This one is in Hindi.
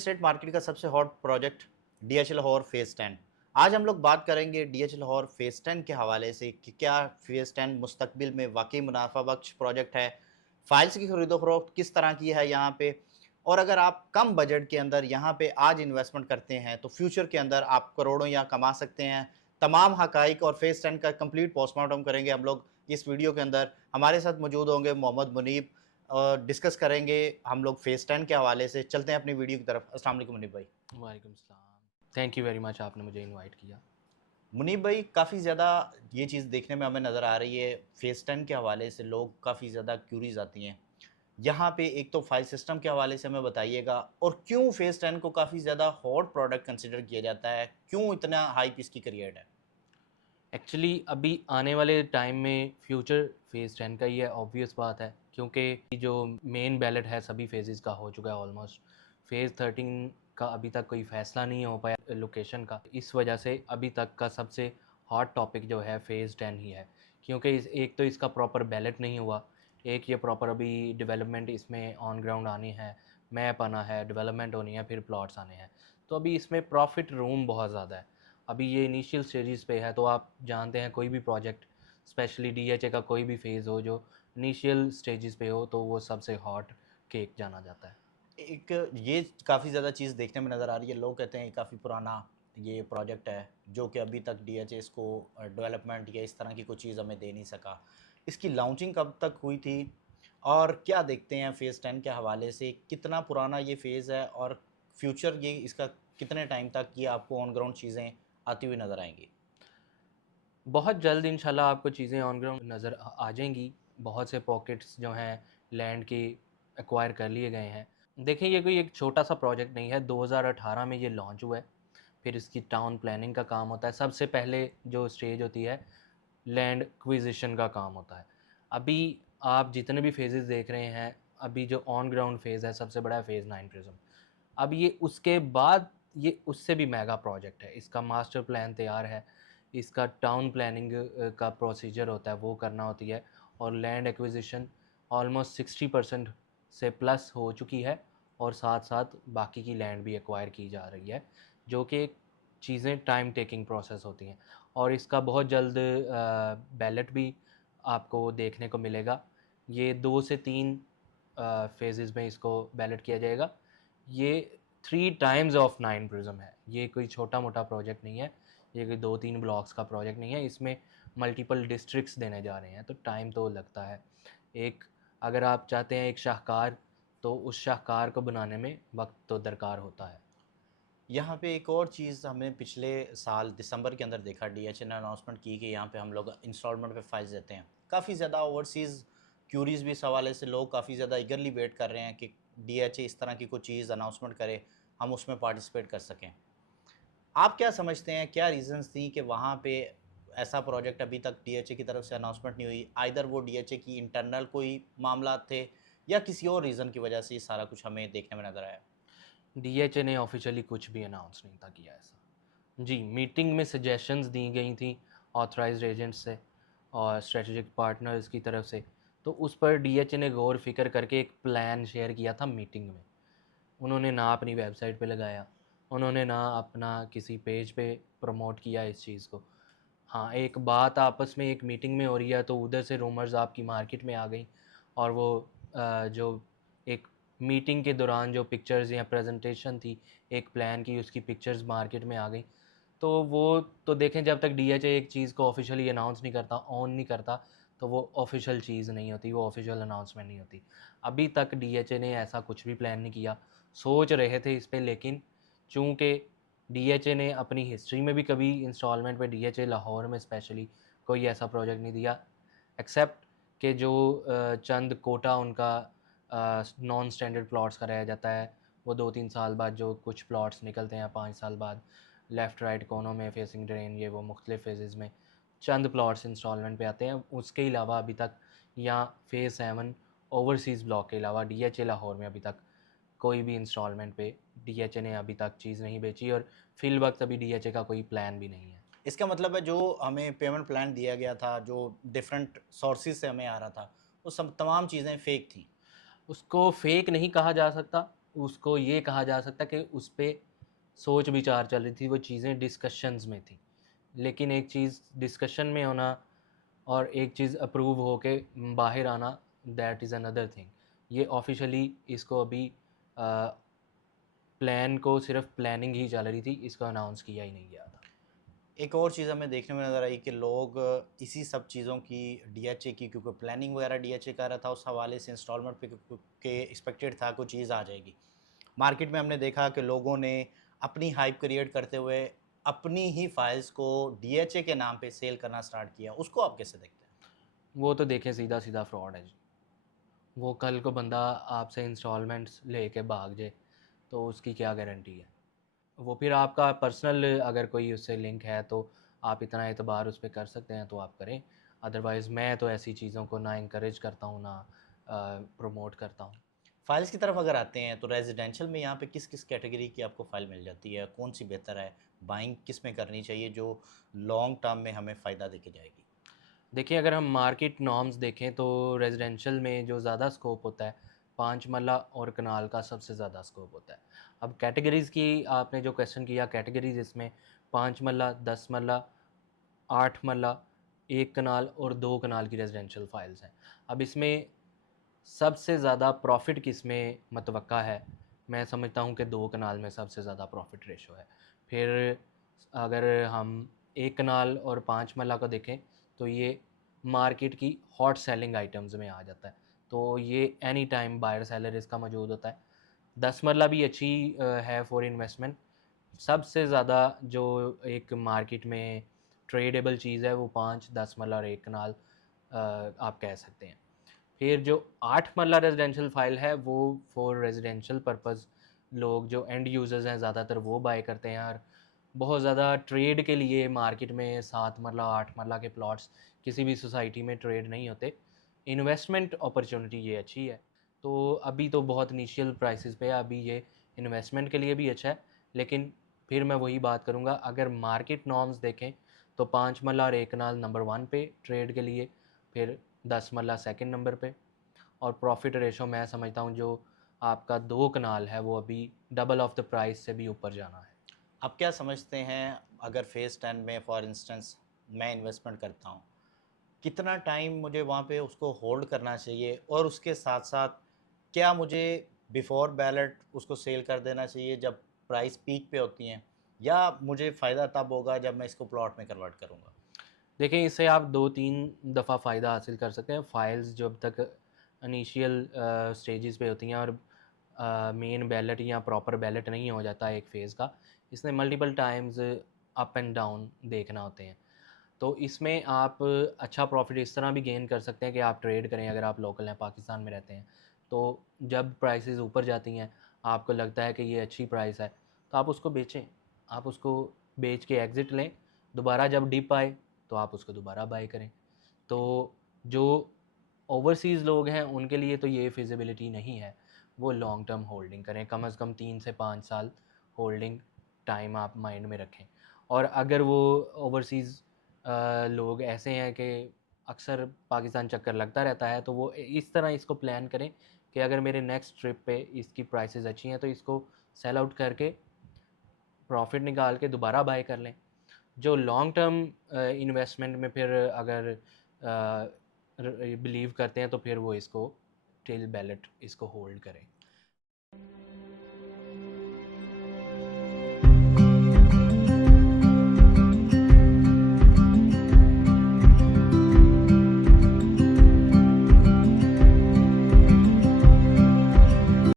एस्टेट मार्केट का सबसे hot project DH Lahore phase 10। आज हम लोग बात करेंगे डीएच लाहौर फेज़ 10 के हवाले से कि क्या फेज़ 10 मुस्तकबिल में वाक़ई मुनाफ़ा बख्श प्रोजेक्ट है, फाइल्स की खरीदो-फ़रोख्त किस तरह की है यहाँ पे, और अगर आप कम बजट के अंदर यहाँ पे आज इन्वेस्टमेंट करते हैं, तो फ्यूचर के अंदर आप करोड़ों यहाँ कमा सकते हैं। तमाम हक़ाइक़ और फेज़ 10 का कंप्लीट पोस्टमार्टम करेंगे हम लोग इस वीडियो के अंदर। हमारे साथ मौजूद होंगे मोहम्मद मुनीब, डिस्कस करेंगे हम लोग फेज़ 10 के हवाले से। चलते हैं अपनी वीडियो की तरफ। अस्सलाम वालेकुम मुनीब भाई। वालेकुम सलाम। थैंक यू वेरी मच, आपने मुझे इनवाइट किया। मुनीब भाई, काफ़ी ज़्यादा ये चीज़ देखने में हमें नज़र आ रही है, फेज़ 10 के हवाले से लोग काफ़ी ज़्यादा क्यूरीज़ आती हैं। यहाँ पे एक तो फाइल सिस्टम के हवाले से हमें बताइएगा, और क्यों फेज़ 10 को काफ़ी ज़्यादा हॉट प्रोडक्ट कंसिडर किया जाता है? क्यों इतना हाइप इसकी क्रिएट है? एक्चुअली अभी आने वाले टाइम में फ्यूचर फेज़ 10 का ही है, ऑब्वियस बात है, क्योंकि जो मेन बैलेट है सभी फेजेस का हो चुका है ऑलमोस्ट। फेज़ 13 का अभी तक कोई फ़ैसला नहीं हो पाया लोकेशन का। इस वजह से अभी तक का सबसे हॉट टॉपिक जो है फेज़ 10 ही है, क्योंकि एक तो इसका प्रॉपर बैलेट नहीं हुआ, एक ये प्रॉपर अभी डेवलपमेंट इसमें ऑन ग्राउंड आनी है, मैप आना है, डेवलपमेंट होनी है, फिर प्लॉट्स आने हैं। तो अभी इसमें प्रॉफिट रूम बहुत ज़्यादा है। अभी ये इनिशियल स्टेजेस पे है, तो आप जानते हैं कोई भी प्रोजेक्ट, स्पेशली डीएचए का कोई भी फेज़ हो जो इनिशियल स्टेजेस पे हो, तो वो सबसे हॉट केक जाना जाता है। एक ये काफ़ी ज़्यादा चीज़ देखने में नज़र आ रही है। लोग कहते हैं ये काफ़ी पुराना ये प्रोजेक्ट है, जो कि अभी तक डीएचए इसको डेवलपमेंट या इस तरह की कोई चीज़ हमें दे नहीं सका। इसकी लॉन्चिंग कब तक हुई थी? और क्या देखते हैं फेज़ 10 के हवाले से, कितना पुराना ये फ़ेज़ है, और फ्यूचर ये इसका कितने टाइम तक ये आपको ऑन ग्राउंड चीज़ें आती हुई नज़र आएँगी? बहुत जल्द इंशाल्लाह आपको चीज़ें ऑन ग्राउंड नज़र आ जाएंगी। बहुत से पॉकेट्स जो हैं लैंड के एक्वायर कर लिए गए हैं। देखिए, ये कोई एक छोटा सा प्रोजेक्ट नहीं है, 2018 में ये लॉन्च हुआ है। फिर इसकी टाउन प्लानिंग का काम होता है। सबसे पहले जो स्टेज होती है, लैंड एक्विजिशन का काम होता है। अभी आप जितने भी फेजेस देख रहे हैं, अभी जो ऑन ग्राउंड फेज़ है सबसे बड़ा है फेज़ 9 प्रिज्म। अब ये उसके बाद ये उससे भी मेगा प्रोजेक्ट है। इसका मास्टर प्लान तैयार है, इसका टाउन प्लानिंग का प्रोसीजर होता है, वो करना होती है, और लैंड एक्विजिशन ऑलमोस्ट 60% से प्लस हो चुकी है, और साथ-साथ बाकी की लैंड भी एक्वायर की जा रही है, जो कि चीज़ें टाइम टेकिंग प्रोसेस होती हैं। और इसका बहुत जल्द बैलेट भी आपको देखने को मिलेगा। ये 2 से 3 फेजेज़ में इसको बैलेट किया जाएगा। ये 3 टाइम्स ऑफ 9 प्रिज़्म है। ये कोई छोटा-मोटा प्रोजेक्ट नहीं है, ये कोई 2-3 ब्लॉक्स का प्रोजेक्ट नहीं है, इसमें मल्टीपल डिस्ट्रिक्ट्स देने जा रहे हैं, तो टाइम तो लगता है। एक अगर आप चाहते हैं एक शाहकार, तो उस शाहकार को बनाने में वक़्त तो दरकार होता है। यहाँ पे एक और चीज़ हमने पिछले साल दिसंबर के अंदर देखा, डीएचए ने अनाउंसमेंट की कि यहाँ पे हम लोग इंस्टॉलमेंट पे फाइल्स देते हैं। काफ़ी ज़्यादा ओवरसीज़ क्यूरीज़ भी इस हवाले से लोग काफ़ी ज़्यादा ईगरली वेट कर रहे हैं कि डीएचए इस तरह की कोई चीज़ अनाउंसमेंट करे, हम उसमें पार्टिसिपेट कर सकें। आप क्या समझते हैं, क्या रीज़न्स थी कि वहाँ पे ऐसा प्रोजेक्ट अभी तक डीएचए की तरफ से अनाउंसमेंट नहीं हुई? आइदर वो डीएचए की इंटरनल कोई मामला थे, या किसी और रीज़न की वजह से ये सारा कुछ हमें देखने में नज़र आया? डीएचए ने ऑफ़िशियली कुछ भी अनाउंस नहीं था किया ऐसा। जी, मीटिंग में सजेशंस दी गई थी ऑथराइज़्ड एजेंट्स से और स्ट्रेटेजिक पार्टनर्स की तरफ से, तो उस पर डीएचए ने गौर फ़िक्र करके एक प्लान शेयर किया था मीटिंग में। उन्होंने ना अपनी वेबसाइट पे लगाया, उन्होंने ना अपना किसी पेज पे प्रमोट किया इस चीज़ को। हाँ, एक बात आपस में एक मीटिंग में हो रही है, तो उधर से रूमर्स आपकी मार्केट में आ गई, और वो जो एक मीटिंग के दौरान जो पिक्चर्स या प्रेजेंटेशन थी एक प्लान की, उसकी पिक्चर्स मार्केट में आ गई। तो वो तो देखें, जब तक डीएचए एक चीज़ को ऑफ़िशियली अनाउंस नहीं करता, ऑन नहीं करता, तो वो ऑफ़िशियल चीज़ नहीं होती, वो ऑफ़िशियल अनाउंसमेंट नहीं होती। अभी तक डीएचए ने ऐसा कुछ भी प्लान नहीं किया। सोच रहे थे इस पे, लेकिन चूँकि डीएचए ने अपनी हिस्ट्री में भी कभी इंस्टॉलमेंट पे, डीएचए लाहौर में स्पेशली, कोई ऐसा प्रोजेक्ट नहीं दिया, एक्सेप्ट कि जो चंद कोटा उनका नॉन स्टैंडर्ड प्लॉट्स का रह जाता है, वो 2-3 साल बाद जो कुछ प्लॉट्स निकलते हैं, 5 साल बाद, लेफ़्ट राइट कोनों में फेसिंग ड्रेन, ये वो मुख्तलिफ फेजेज़ में चंद प्लॉट्स इंस्टॉलमेंट पे आते हैं। उसके अलावा अभी तक, या फेज़ 7 ओवरसीज़ ब्लॉक के अलावा, डीएचए लाहौर में अभी तक कोई भी इंस्टॉलमेंट पे डीएचए ने अभी तक चीज़ नहीं बेची, और फ़िलवक़्त अभी डीएचए का कोई प्लान भी नहीं है। इसका मतलब है जो हमें पेमेंट प्लान दिया गया था, जो डिफरेंट सोर्सेज़ से हमें आ रहा था, वो सब तमाम चीज़ें फ़ेक थी। उसको फेक नहीं कहा जा सकता, उसको ये कहा जा सकता है कि उस पे सोच विचार चल रही थी, वो चीज़ें डिस्कशंस में थी। लेकिन एक चीज़ डिस्कशन में होना और एक चीज़ अप्रूव होके बाहर आना, दैट इज़ अनदर थिंग। ये ऑफ़िशियली इसको अभी प्लान को सिर्फ़ प्लानिंग ही चल रही थी, इसको अनाउंस किया ही नहीं गया था। एक और चीज़ हमें देखने में नज़र आई कि लोग इसी सब चीज़ों की डीएचए की, क्योंकि प्लानिंग वगैरह डीएचए कर रहा था, उस हवाले से इंस्टॉलमेंट पे के एक्सपेक्टेड था कोई चीज़ आ जाएगी। मार्केट में हमने देखा कि लोगों ने अपनी हाइप क्रिएट करते हुए अपनी ही फाइल्स को डीएचए के नाम पे सेल करना स्टार्ट किया। उसको आप कैसे देखते हैं? वो तो देखें सीधा-सीधा फ्रॉड है जी। वो कल को बंदा आपसे इंस्टॉलमेंट्स लेके भाग जाए, तो उसकी क्या गारंटी है? वो फिर आपका पर्सनल अगर कोई उससे लिंक है तो आप इतना एतबार उस पे कर सकते हैं तो आप करें। अदरवाइज़ मैं तो ऐसी चीज़ों को ना एनकरेज करता हूँ, ना प्रमोट करता हूँ। फाइल्स की तरफ अगर आते हैं तो रेजिडेंशियल में यहाँ पे किस-किस कैटेगरी की आपको फ़ाइल मिल जाती है? कौन-सी बेहतर है? बाइंग किस में करनी चाहिए जो लॉन्ग टर्म में हमें फ़ायदा देके जाएगी? देखिए, अगर हम मार्केट नॉर्म्स देखें तो रेज़िडेंशियल में जो ज़्यादा स्कोप होता है, 5 मरला और कनाल का सबसे ज़्यादा स्कोप होता है। अब कैटेगरीज़ की आपने जो क्वेश्चन किया, कैटेगरीज़ इसमें 5 मरला, 10 मरला, 8 मरला, 1 कनाल और 2 कनाल की रेज़िडेंशियल फाइल्स हैं। अब इसमें सबसे ज़्यादा प्रॉफ़िट किसमें मतवक्का है? मैं समझता हूँ कि 2 कनाल में सबसे ज़्यादा प्रॉफ़िट रेशो है। फिर अगर हम 1 कनाल और 5 मरला को देखें, तो ये मार्केट की हॉट सेलिंग आइटम्स में आ जाता है। तो ये एनी टाइम बायर सेलर इसका मौजूद होता है। 10 मरला भी अच्छी है फॉर इन्वेस्टमेंट। सबसे ज़्यादा जो एक मार्केट में ट्रेडेबल चीज़ है वो 5, 10 मरला और 1 कनाल आप कह सकते हैं। फिर जो 8 मरला रेज़िडेंशियल फ़ाइल है वो फॉर रेज़िडेंशियल पर्पज़ लोग जो एंड यूज़र्स हैं ज़्यादातर वो बाय करते हैं और बहुत ज़्यादा ट्रेड के लिए मार्केट में 7 मरला 8 मरला के प्लॉट्स किसी भी सोसाइटी में ट्रेड नहीं होते। इन्वेस्टमेंट अपॉर्च्युनिटी ये अच्छी है। तो अभी तो बहुत इनिशियल प्राइसेस पे है, अभी ये इन्वेस्टमेंट के लिए भी अच्छा है। लेकिन फिर मैं वही बात करूँगा, अगर मार्केट नॉर्म्स देखें तो 5 मरला और 1 कनाल नंबर 1 पे ट्रेड के लिए, फिर 10 मरला सेकंड नंबर पे और प्रॉफ़िट रेशो मैं समझता हूँ जो आपका 2 कनाल है वो अभी डबल ऑफ द प्राइस से भी ऊपर जाना है। आप क्या समझते हैं, अगर फ़ेज़ 10 में फॉर इंस्टेंस मैं इन्वेस्टमेंट करता हूँ, कितना टाइम मुझे वहाँ पे उसको होल्ड करना चाहिए? और उसके साथ-साथ क्या मुझे बिफ़ोर बैलेट उसको सेल कर देना चाहिए जब प्राइस पीक पे होती हैं? या मुझे फ़ायदा तब होगा जब मैं इसको प्लॉट में कन्वर्ट करूँगा? देखिए, इससे आप 2-3 दफ़ा फ़ायदा हासिल कर सकते हैं। फाइल्स जब तक इनिशियल स्टेजेस पे होती हैं और मेन बैलेट या प्रॉपर बैलेट नहीं हो जाता एक फ़ेज़ का, इसमें multiple times up and down देखना होते हैं। तो इसमें आप अच्छा प्रॉफ़िट इस तरह भी गेन कर सकते हैं कि आप ट्रेड करें, अगर आप लोकल हैं, पाकिस्तान में रहते हैं। तो जब प्राइसेस ऊपर जाती हैं, आपको लगता है कि ये अच्छी प्राइस है, तो आप उसको बेचें। आप उसको बेच के एग्ज़िट लें, दोबारा जब डिप आए, तो आप उसको दोबारा बाय करें। तो जो ओवरसीज़ लोग हैं, उनके लिए तो ये फ़िज़िबिलिटी नहीं है। वो लॉन्ग टर्म होल्डिंग करें, कम से कम 3 से 5 साल होल्डिंग टाइम आप माइंड में रखें। और अगर वो ओवरसीज़ लोग ऐसे हैं कि अक्सर पाकिस्तान चक्कर लगता रहता है, तो वो इस तरह इसको प्लान करें कि अगर मेरे नेक्स्ट ट्रिप पे इसकी प्राइसेस अच्छी हैं, तो इसको सेल आउट करके प्रॉफ़िट निकाल के दोबारा बाय कर लें। जो लॉन्ग टर्म इन्वेस्टमेंट में फिर अगर बिलीव करते हैं तो फिर वो इसको टिल बैलेट इसको होल्ड करें।